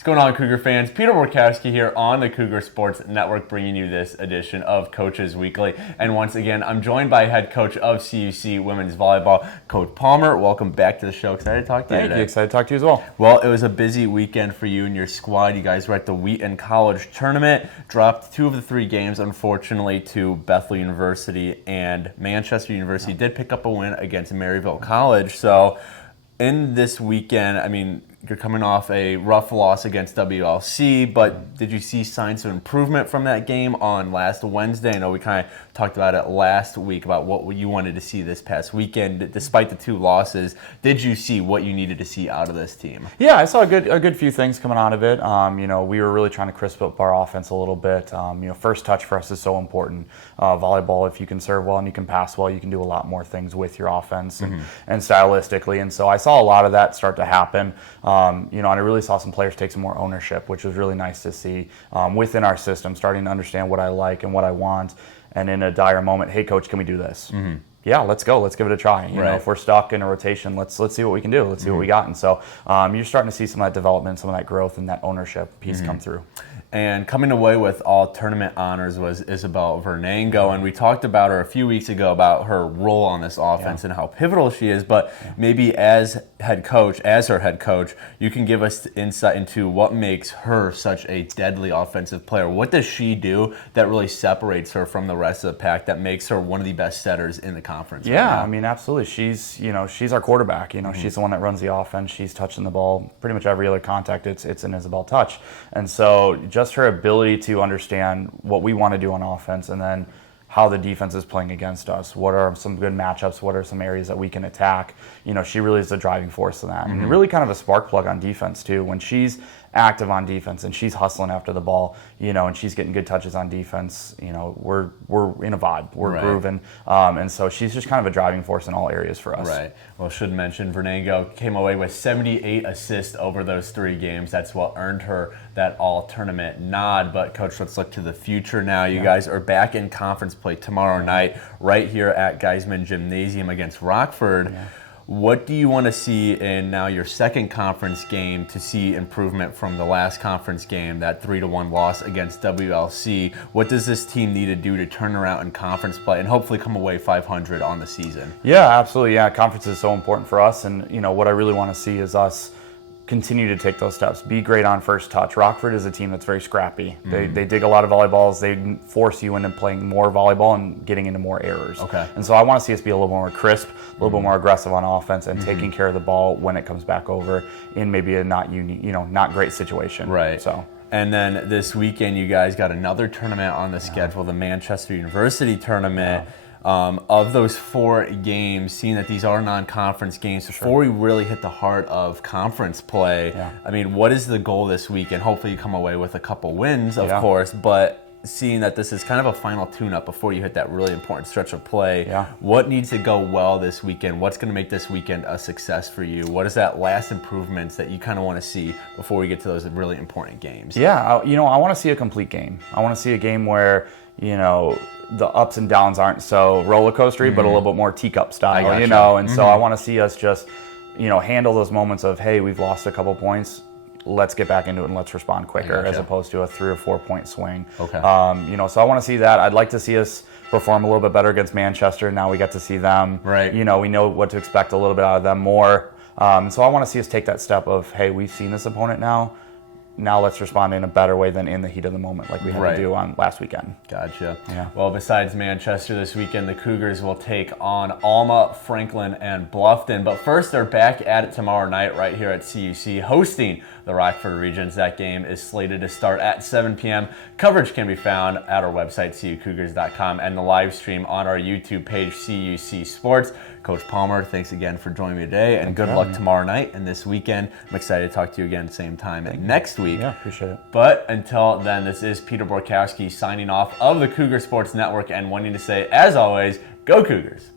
What's going on, Cougar fans? Peter Borkowski here on the Cougar Sports Network, bringing you this edition of Coaches Weekly. And once again, I'm joined by head coach of CUC Women's Volleyball, Coach Palmer. Welcome back to the show. Excited to talk to you today. Thank you. Excited to talk to you as well. Well, it was a busy weekend for you and your squad. You guys were at the Wheaton College tournament, dropped 2 of the 3 games, unfortunately, to Bethel University, and Manchester University did pick up a win against Maryville College. So in this weekend, I mean, you're coming off a rough loss against WLC, but did you see signs of improvement from that game on last Wednesday? I know we kind of talked about it last week about what you wanted to see this past weekend. Despite the 2 losses, did you see what you needed to see out of this team? Yeah, I saw a good few things coming out of it. We were really trying to crisp up our offense a little bit. First touch for us is so important. Volleyball, if you can serve well and you can pass well, you can do a lot more things with your offense and stylistically. And so I saw a lot of that start to happen. And I really saw some players take some more ownership, which was really nice to see within our system, starting to understand what I like and what I want. And in a dire moment, hey, coach, can we do this? Yeah, let's go. Let's give it a try. You know, if we're stuck in a rotation, let's see what we can do. Let's see what we got. And so you're starting to see some of that development, some of that growth, and that ownership piece come through. And coming away with all tournament honors was Isabelle Vernengo, and we talked about her a few weeks ago about her role on this offense and how pivotal she is. But maybe as her head coach, you can give us insight into what makes her such a deadly offensive player. What does she do that really separates her from the rest of the pack, that makes her one of the best setters in the conference? Yeah, I mean, absolutely. She's our quarterback. She's the one that runs the offense. She's touching the ball pretty much every other contact. It's an Isabelle touch, and so just her ability to understand what we want to do on offense and then how the defense is playing against us. What are some good matchups? What are some areas that we can attack? She really is the driving force of that. And really kind of a spark plug on defense too. When she's active on defense and she's hustling after the ball, and she's getting good touches on defense, we're in a vibe. We're grooving. And so she's just kind of a driving force in all areas for us. Right. Well, should mention Vernengo came away with 78 assists over those 3 games. That's what earned her that all-tournament nod. But, Coach, let's look to the future now. You guys are back in conference play tomorrow night right here at Geisman Gymnasium against Rockford. What do you want to see in now your second conference game to see improvement from the last conference game, that 3-1 loss against WLC? What does this team need to do to turn around in conference play and hopefully come away 500 on the season? Yeah, absolutely. Yeah, conference is so important for us, and what I really want to see is us continue to take those steps. Be great on first touch. Rockford is a team that's very scrappy. They dig a lot of volleyballs. They force you into playing more volleyball and getting into more errors. And so I want to see us be a little more crisp, a little bit more aggressive on offense, and taking care of the ball when it comes back over in maybe a not great situation. Right. So. And then this weekend, you guys got another tournament on the schedule, the Manchester University tournament. Of those 4 games, seeing that these are non-conference games, before we really hit the heart of conference play, I mean, what is the goal this week? And hopefully you come away with a couple wins, of course, but seeing that this is kind of a final tune-up before you hit that really important stretch of play, what needs to go well this weekend? What's going to make this weekend a success for you? What is that last improvements that you kind of want to see before we get to those really important games? Yeah, I want to see a complete game. I want to see a game where, the ups and downs aren't so roller coastery, but a little bit more teacup style, and so I want to see us just, handle those moments of, hey, we've lost a couple points, let's get back into it and let's respond quicker, as opposed to a 3 or 4 point swing. So I want to see that. I'd like to see us perform a little bit better against Manchester. Now we get to see them. We know what to expect a little bit out of them more. So I want to see us take that step of, hey, we've seen this opponent now. Now let's respond in a better way than in the heat of the moment like we had to do on last weekend. Gotcha. Well, besides Manchester this weekend, the Cougars will take on Alma, Franklin, and Bluffton. But first, they're back at it tomorrow night right here at CUC, hosting the Rockford Regions. That game is slated to start at 7 p.m. Coverage can be found at our website, cucougars.com, and the live stream on our YouTube page, CUC Sports. Coach Palmer, thanks again for joining me today, and good luck tomorrow night and this weekend. I'm excited to talk to you again same time next week. Yeah, appreciate it. But until then, this is Peter Borkowski signing off of the Cougar Sports Network and wanting to say, as always, go Cougars.